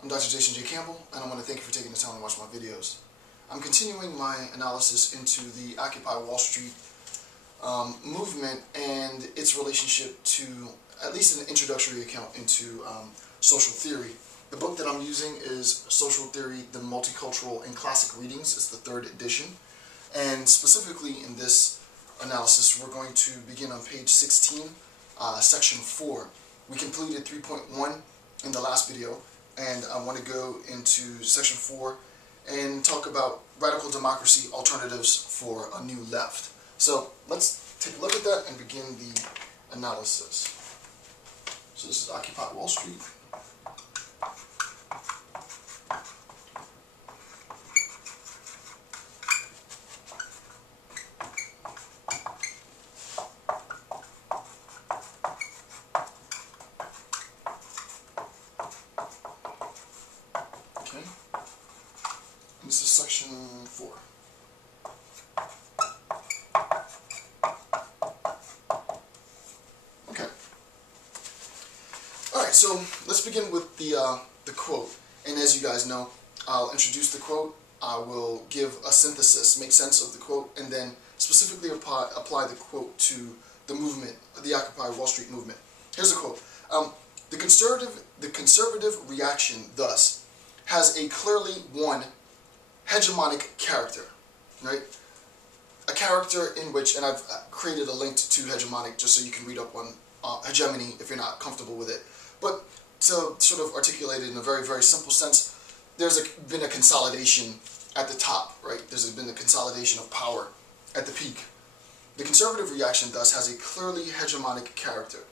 I'm Dr. Jason J. Campbell, and I want to thank you for taking the time to watch my videos. I'm continuing my analysis into the Occupy Wall Street movement and its relationship to at least an introductory account into social theory. The book that I'm using is Social Theory, the Multicultural and Classic Readings. It's the 3rd edition. And specifically in this analysis, we're going to begin on page 16, section 4. We completed 3.1 in the last video, and I want to go into section 4 and talk about radical democracy alternatives for a new left. So let's take a look at that and begin the analysis. So this is Occupy Wall Street. Okay. This is section 4. Okay. Alright, so let's begin with the quote. And as you guys know, I'll introduce the quote, I will give a synthesis, make sense of the quote, and then specifically apply the quote to the movement, the Occupy Wall Street movement. Here's the quote. The conservative reaction, thus, has a clearly one hegemonic character, right? A character in which, and I've created a link to hegemonic just so you can read up on hegemony if you're not comfortable with it. But to sort of articulate it in a very, very simple sense, there's been a consolidation at the top, right? There's been a consolidation of power at the peak. The conservative reaction, thus, has a clearly hegemonic character.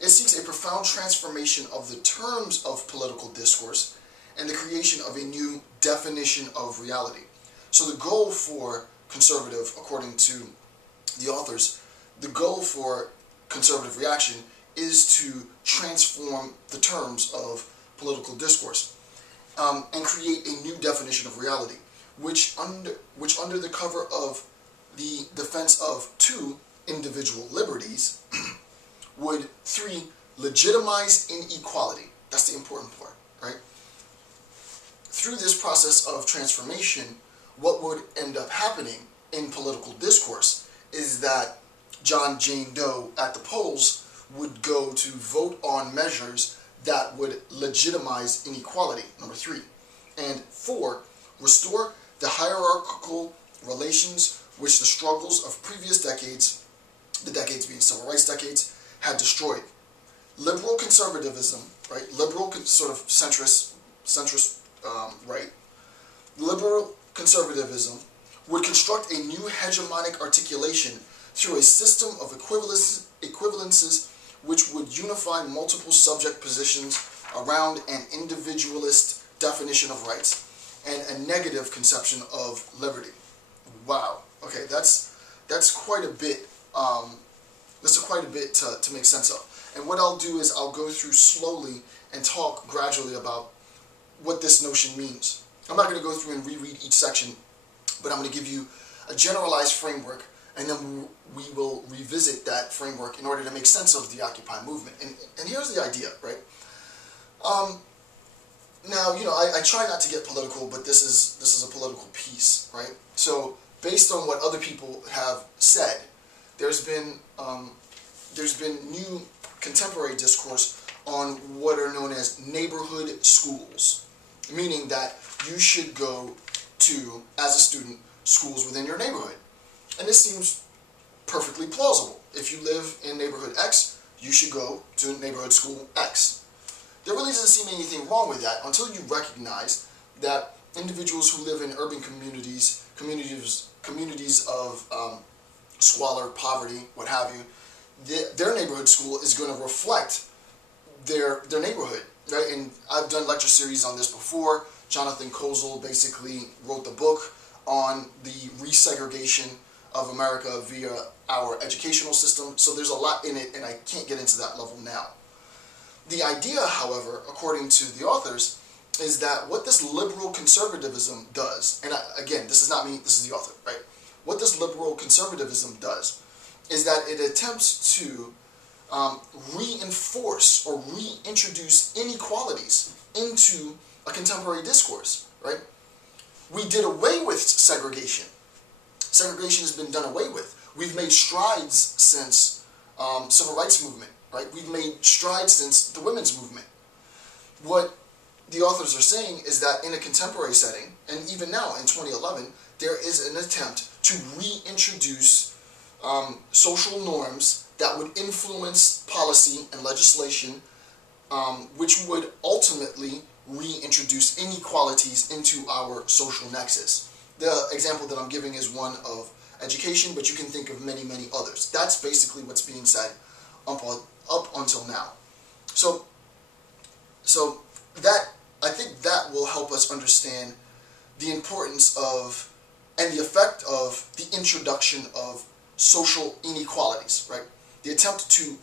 It seeks a profound transformation of the terms of political discourse and the creation of a new definition of reality. So the goal for conservative, according to the authors, the goal for conservative reaction is to transform the terms of political discourse and create a new definition of reality, which under the cover of the defense of 2 individual liberties would 3 legitimize inequality. That's the important part, right? Through this process of transformation, what would end up happening in political discourse is that John Jane Doe at the polls would go to vote on measures that would legitimize inequality, number 3. And 4, restore the hierarchical relations which the struggles of previous decades, the decades being civil rights decades, had destroyed. Liberal conservatism, right? Liberal sort of centrist right? Liberal conservatism would construct a new hegemonic articulation through a system of equivalences which would unify multiple subject positions around an individualist definition of rights and a negative conception of liberty. Wow. Okay, that's quite a bit. That's quite a bit to make sense of. And what I'll do is I'll go through slowly and talk gradually about what this notion means. I'm not going to go through and reread each section, but I'm going to give you a generalized framework, and then we will revisit that framework in order to make sense of the Occupy movement. And here's the idea, right? Now, you know, I try not to get political, but this is a political piece, right? So, based on what other people have said, there's been new contemporary discourse on what are known as neighborhood schools, meaning that you should go to, as a student, schools within your neighborhood. And this seems perfectly plausible. If you live in neighborhood X, you should go to neighborhood school X. There really doesn't seem anything wrong with that until you recognize that individuals who live in urban communities of squalor, poverty, what have you, their neighborhood school is going to reflect their neighborhood, right? And I've done lecture series on this before. Jonathan Kozol basically wrote the book on the resegregation of America via our educational system. So there's a lot in it, and I can't get into that level now. The idea, however, according to the authors, is that what this liberal conservatism does, and again, this is not me, this is the author, right? What this liberal conservatism does is that it attempts to reinforce or reintroduce inequalities into a contemporary discourse, right? We did away with segregation. Segregation has been done away with. We've made strides since civil rights movement, right? We've made strides since the women's movement. What the authors are saying is that in a contemporary setting, and even now in 2011, there is an attempt to reintroduce social norms that would influence policy and legislation, which would ultimately reintroduce inequalities into our social nexus. The example that I'm giving is one of education, but you can think of many, many others. That's basically what's being said up until now. So that, I think that will help us understand the importance of and the effect of the introduction of social inequalities, right? The attempt to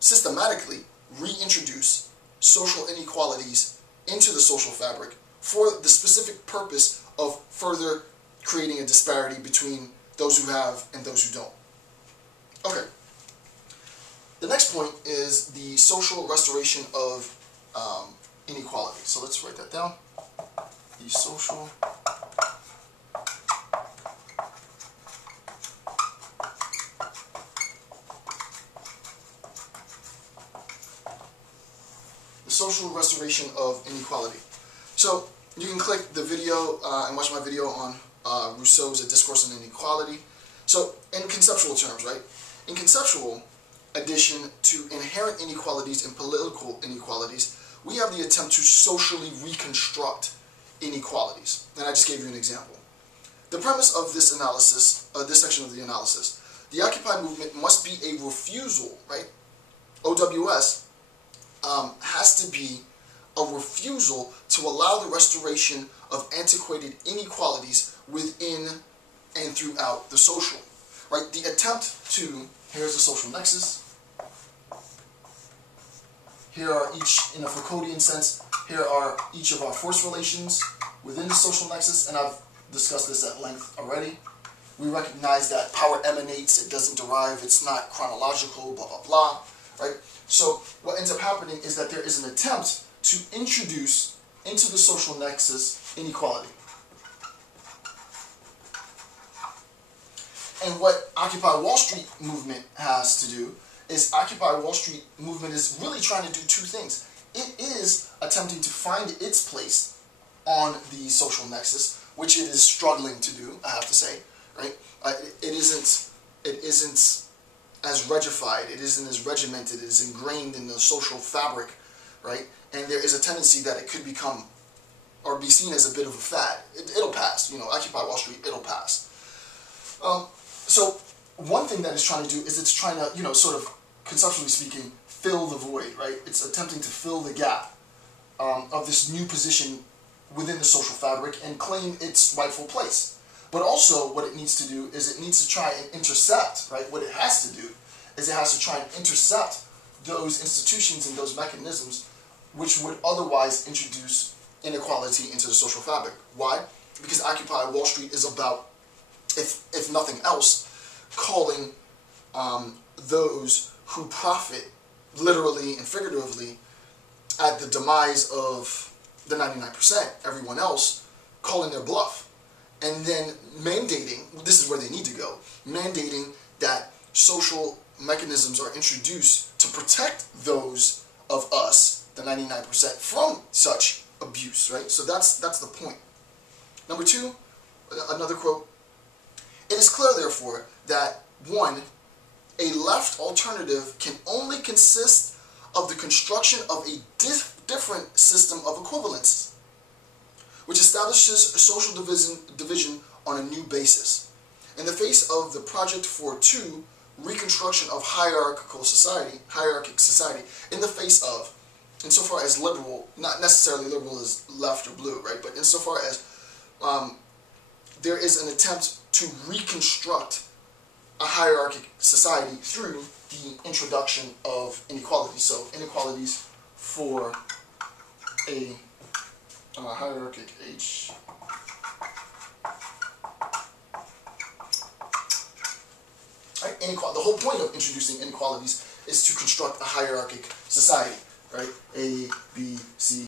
systematically reintroduce social inequalities into the social fabric for the specific purpose of further creating a disparity between those who have and those who don't. Okay. The next point is the social restoration of inequality. So let's write that down. The social restoration of inequality. So you can click the video and watch my video on Rousseau's A Discourse on Inequality. So in conceptual terms, right? In conceptual addition to inherent inequalities and political inequalities, we have the attempt to socially reconstruct inequalities. And I just gave you an example. The premise of this analysis, this section of the analysis, the Occupy movement must be a refusal, right? OWS has to be a refusal to allow the restoration of antiquated inequalities within and throughout the social, right? The attempt to, here's the social nexus. Here are each, in a Foucauldian sense, here are each of our force relations within the social nexus, and I've discussed this at length already. We recognize that power emanates, it doesn't derive, it's not chronological, blah, blah, blah, right? So what ends up happening is that there is an attempt to introduce into the social nexus inequality. And what Occupy Wall Street movement has to do is Occupy Wall Street movement is really trying to do two things. It is attempting to find its place on the social nexus, which it is struggling to do, I have to say, right? It isn't as regified, it isn't as regimented, it is ingrained in the social fabric, right? And there is a tendency that it could become, or be seen as a bit of a fad. It'll pass, you know, Occupy Wall Street, it'll pass. So one thing that it's trying to do is it's trying to, you know, sort of, conceptually speaking, fill the void, right? It's attempting to fill the gap of this new position within the social fabric and claim its rightful place. But also what it needs to do is it needs to try and intercept, right? What it has to do is it has to try and intercept those institutions and those mechanisms which would otherwise introduce inequality into the social fabric. Why? Because Occupy Wall Street is about, if nothing else, calling those who profit literally and figuratively at the demise of the 99%, everyone else, calling their bluff. And then mandating, this is where they need to go, mandating that social mechanisms are introduced to protect those of us, the 99%, from such abuse, right? So that's the point. Number two, another quote, "It is clear, therefore, that, one, a left alternative can only consist of the construction of a different system of equivalence, which establishes a social division on a new basis. In the face of the project for, two, reconstruction of hierarchic society, in the face of, insofar as liberal, not necessarily liberal as left or blue, right, but insofar as there is an attempt to reconstruct a hierarchic society through the introduction of inequalities. So inequalities for a hierarchic H. Right? The whole point of introducing inequalities is to construct a hierarchic society, right? A, B, C,